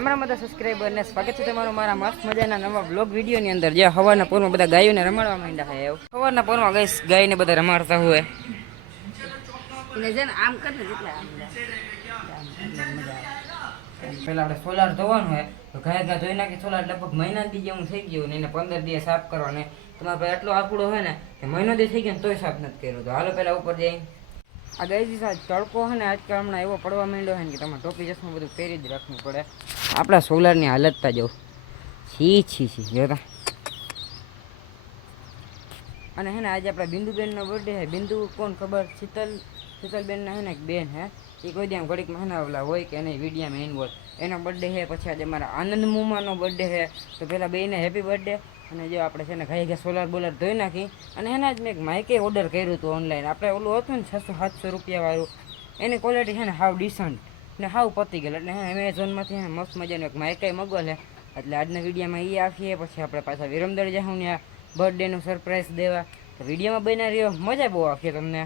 રામ રામ બધા સબસ્ક્રાઈબર ને સ્વાગત છે તમારું મારા મસ્ત મજાના નવા બ્લોગ વિડીયોની અંદર. જે સવારના પોરમાં બધા ગાયોને રમાડવા માંડ્યા છે. સવારના પોરમાં ગાયને બધા રમાડતા હોય આમ કરે પેલા આપણે સોલાર ધોવાનું હોય તો ઘાય ઘા ધોઈ નાખી. સોલાર લગભગ મહિના દી જેવું થઈ ગયું ને એને 15 દિવસ સાફ કરવાને. તમારા પાસે એટલો આકડો હોય ને કે મહિનો દી થઈ ગયો ને તોય સાફ નથી કર્યો. તો હાલો પેલા ઉપર જઈ આ ગઈ દિવસ તડકો છે ને આજકાલ હમણાં એવો પડવા માંડ્યો છે ને કે તમારે ટોપી ચશ્મા બધું પહેરી જ રાખવું પડે. આપણા સોલારની હાલતતા જવું છી જોતા. અને હે ને આજે આપણા બિંદુબેનનો બર્થડે છે. બિંદુ કોણ ખબર? શીતલબેનના હે ને એક બેન હે એ કોઈ દી આમ ઘડીકમાં હે ને ઓલા હોય કે નહીં વિડીયામાં ઇન્વોલ્વ. એનો બર્થડે છે. પછી આજે મારા આનંદ મુમાનો બર્થડે છે. તો પહેલાં બેને હેપી બર્થડે. અને જો આપણે છે ને ઘાઈ સોલાર બોલાર ધોઈ નાખી. અને એના જ મેં એક માઇકે ઓર્ડર કર્યું હતું ઓનલાઈન. આપણે ઓલું હતું ને 600-700 રૂપિયાવાળું. એની ક્વોલિટી છે ને હાવ ડિસન્ટ ને હાવ પતી ગયેલ. એટલે એમેઝોનમાંથી મસ્ત મજાનું એક માઇકે મગવેલ છે. એટલે આજના વિડીયોમાં એ આપીએ. પછી આપણે પાછા વિરમદળ જાઉં ને આ બર્થડેનું સરપ્રાઈઝ દેવા. તો વિડીયોમાં બન્યા રહ્યો, મજા બહુ આપીએ તમને.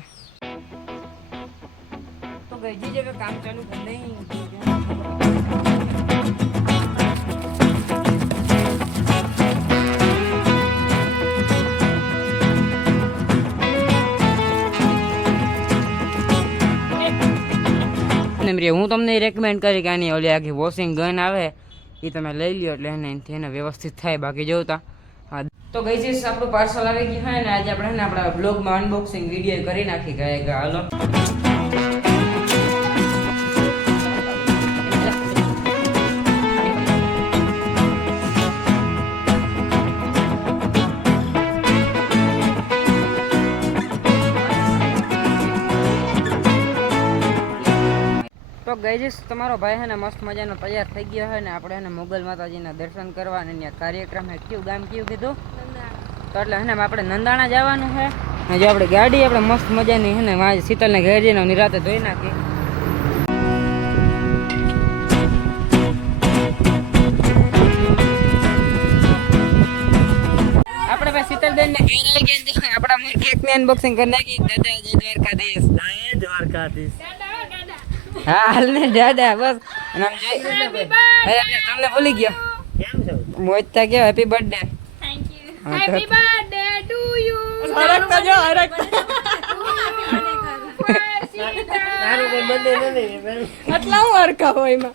તો ગઈ જે કામ ચાલુ કરી નહીં. હું તમને રેકમેન્ડ કરી કે આની ઓલી આખી વોશિંગ ગન આવે એ તમે લઈ લ્યો એટલે એને વ્યવસ્થિત થાય. બાકી જોતા હા તો ગઈ છે આપણું પાર્સલ આવી ગયું હોય ને આજે આપણે આપણા બ્લોગમાં અનબોક્સિંગ વિડીયો કરી નાખી ગયા. હાલો તો ગઈજીસ તમારો ભાઈ છે ને મસ્ત મજાનો તૈયાર થઈ ગયો હોય ને આપણે એને મોગલ માતાજીના દર્શન કરવા અને ત્યાં કાર્યક્રમ છે. કયું ગામ કયું કીધું? તો એટલે હે ને આપણે નંદાણા જવાનું છે. અને જો આપણે ગાડી આપણે મસ્ત મજાની છે ને વાં શીતલને ઘેર જઈને નિરાતે ધોઈ નાખી. આપણે ભાઈ શીતલબેનને ઘેર આવી ગયા. આપણા કેકની અનબોક્સિંગ કરી નાખી. દાદા જય દ્વારકાધીશ. જય દ્વારકાધીશ. હા હાલ ને દાદા બસ. તમને ભૂલી ગયો મોજતા ગયો. Happy birthday. Thank you. Happy birthday to you. હરકતા જો હરકતા. આટલા હું હરકા હોય એમાં.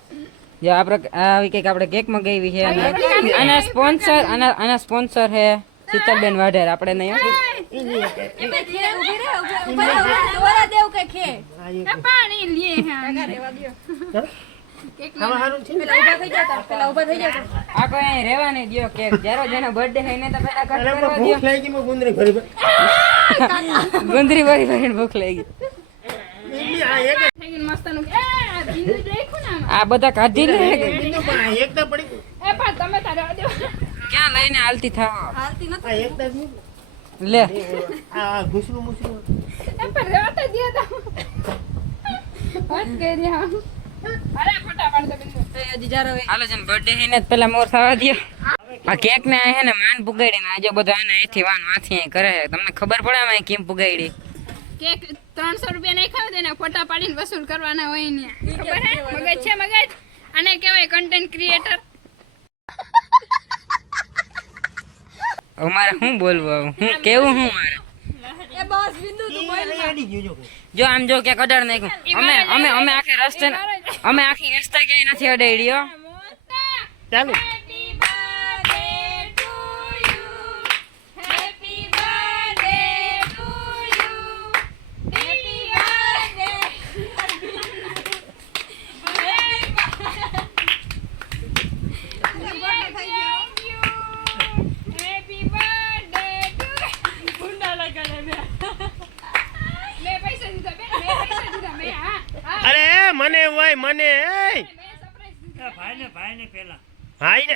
જો આપણે આવી કઈક આપણે કેક મંગાવી છે. આના સ્પોન્સર છે શીતલબેન વાઢેર. આપણે નહીં આ કોઈ રેવા નહીં દો કેક. જયારે જેનો બર્થડે હોય ને તો પેલા કટ કરવા દો. ગુંદરી ભરી ભરીને ભૂખ લાગી. આ બધા કાઢી લે. ક્યાં લઈને હાલતી થાવ લે. હાલો છે બર્થડે હે ને પેલા મોર થવા દો. આ કેક ને હે ને માન પુગાડી ને આજે બધા એને એથી વાન વાથી કરે છે. તમને ખબર પડે આમાં કેમ પુગાડી? કેક 300 રૂપિયા નહીં ખાવ દેના ફોટા પાડીને વસૂલ કરવાના હોય ને. ખબર હે? મગજ છે મગજ. આને કહેવાય કન્ટેન્ટ ક્રિએટર. મારે શું બોલવું? હું કેવું? હું મારે એ બસ બિંદુ તું બોલ. જો આમ જો કે કડાર નાખ્યું. અમે આખી રસ્તે અમે આખી રસ્તા ક્યાંય નથી અડાડ્યો. ચાલુ મને ભાઈ મને ભાઈ ને પેલા ભાઈ ને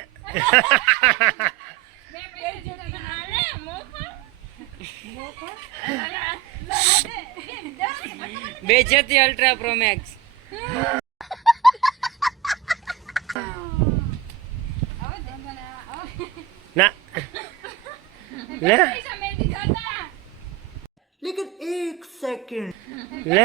બે જેતી અલ્ટ્રા પ્રો મેક્સ. ના ले लेकिन एक सेकंड ले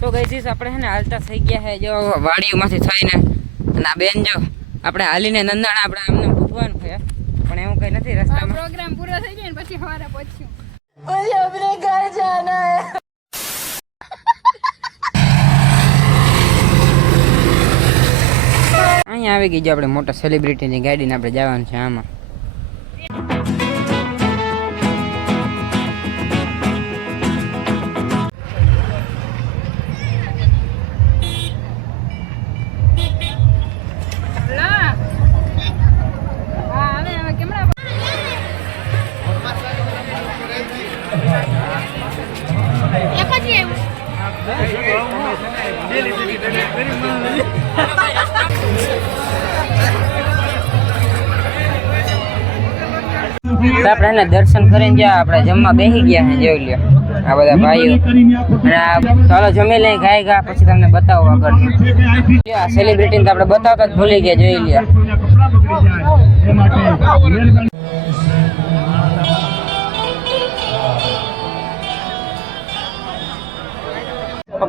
तो ગાઈસ આપણે છે ને હાલતા થઈ ગયા છે જો વાડીઓમાંથી થઈને અને આ બેન જો આપણે હાલીને નંદાણા આપણે આમને પૂછવાનું છે પણ એવું કઈ નથી રસ્તામાં પ્રોગ્રામ પૂરો થઈ જાય ને પછી સવારે પહોંચ્યું અહીંયા આવી ગઈ જો આપણે મોટા સેલિબ્રિટીની ગાડીને આપણે જવાનું છે આમાં આપણે એને દર્શન કરીને જ્યાં આપણે જમવા બેસી ગયા છે જોઈ લ્યો આ બધા ભાઈઓ અને ચાલો જમી લઈ ગાય ગા પછી તમને બતાવો આગળ આ સેલિબ્રિટી ને આપણે બતાવતા જ ભૂલી ગયા જોઈ લ્યો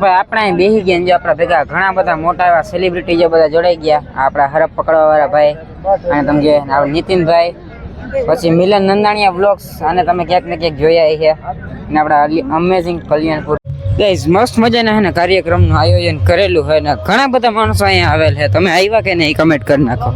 આપણે અહીં બેસી ગયા જે આપણા ભેગા ઘણા બધા મોટા એવા સેલિબ્રિટી જે બધા જોડાઈ ગયા આપણા હરફ પકડવા વાળા ભાઈ અને તમે જે નીતિનભાઈ પછી મિલન નંદાણીયા વ્લોગ્સ અને તમે ક્યાંક ને ક્યાંક જોયા છે અને આપણા અમેઝિંગ કલ્યાણપુર ગાઈઝ મસ્ત મજાના છે ને કાર્યક્રમનું આયોજન કરેલું હોય ને ઘણા બધા માણસો અહીંયા આવેલ છે તમે આવ્યા કે નહીં કમેન્ટ કરી નાખો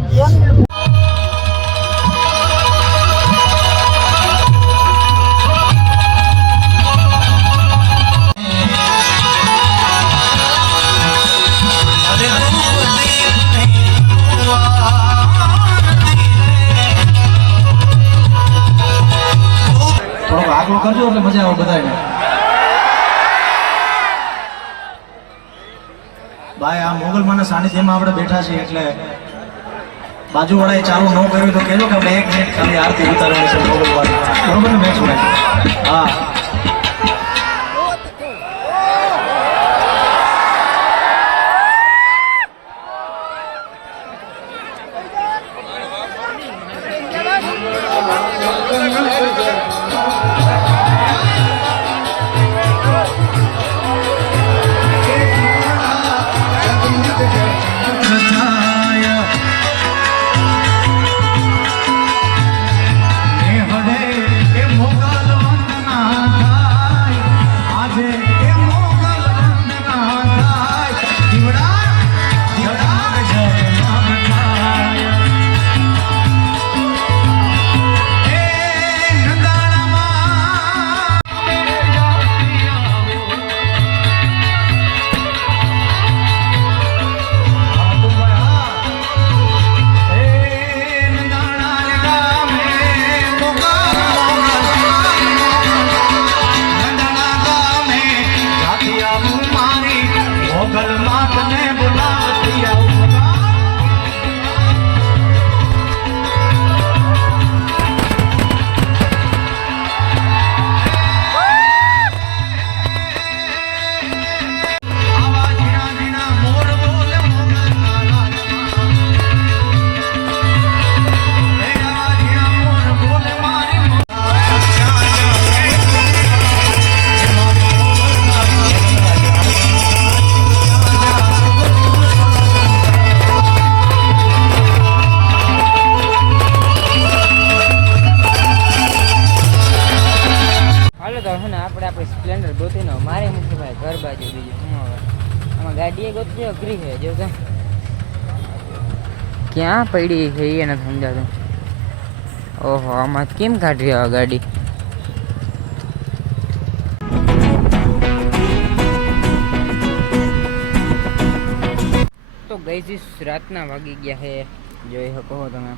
કરજો એટલે મજા આવે બધાને ભાઈ આ મોગલમાના સાનિધ્યમાં આપણે બેઠા છીએ એટલે બાજુવાળાએ ચાલુ ન કર્યું તો કહેજો કે આપણે 1 મિનિટ ખાલી આરતી ઉતારવાની છે મોગલવાળી બરોબર ને મેં છોડાય હા સ્પ્લેન્ડર ગોતી નો મારે મૂકી ભાઈ ઘર બાજુ બીજું શું હવે આમાં ગાડી ગોતી અઘરી છે જો ક્યાં પડી છે એ નથી સમજાતું ઓહો આમાં કેમ કાઢી આવે ગાડી તો ગાઈસ રાતના વાગી ગયા છે જોઈ શકો તમે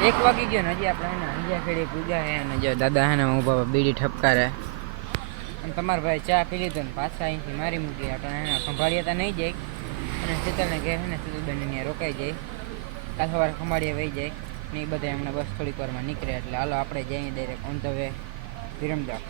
1 વાગી ગયો ને હજી આપણે અંજિયા ખેડી પૂજા છે અને જો દાદા હે ને ઊભા બીડી ઠપકારે અને તમારા ભાઈ ચા પી લીધો ને પાછા અહીંથી મારી મૂકી આપણે એને ખંભાળિયા નહીં જાય અને શીતલને કહે છે ને શીતલબેન ત્યાં રોકાઈ જાય કાલ સવારે ખંભાળિયા વહી જાય ને એ બધા હમણાં બસ થોડીક વારમાં નીકળે એટલે હાલો આપણે જઈએ direct on the way Viramgam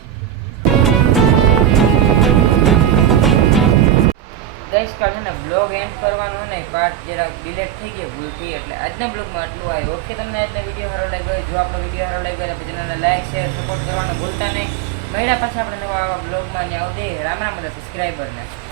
guys કાલ છે ને બ્લોગ એન્ડ કરવાનો ને પાર્ટ જરાક ડિલીટ થઈ ગયો ભૂલથી એટલે આજના બ્લોગમાં આટલું આવ્યું ઓકે તમને આજનો વિડીયો સારો લાગ્યો જો આપણો વિડીયો સારો લાગ્યો તો ચેનલને લાઈક શેર સપોર્ટ કરવાનું ભૂલતા નહીં મળ્યા પાછા આપણે નવા બ્લોગમાં ને આવતે રામ રામ બધા સબસ્ક્રાઈબરને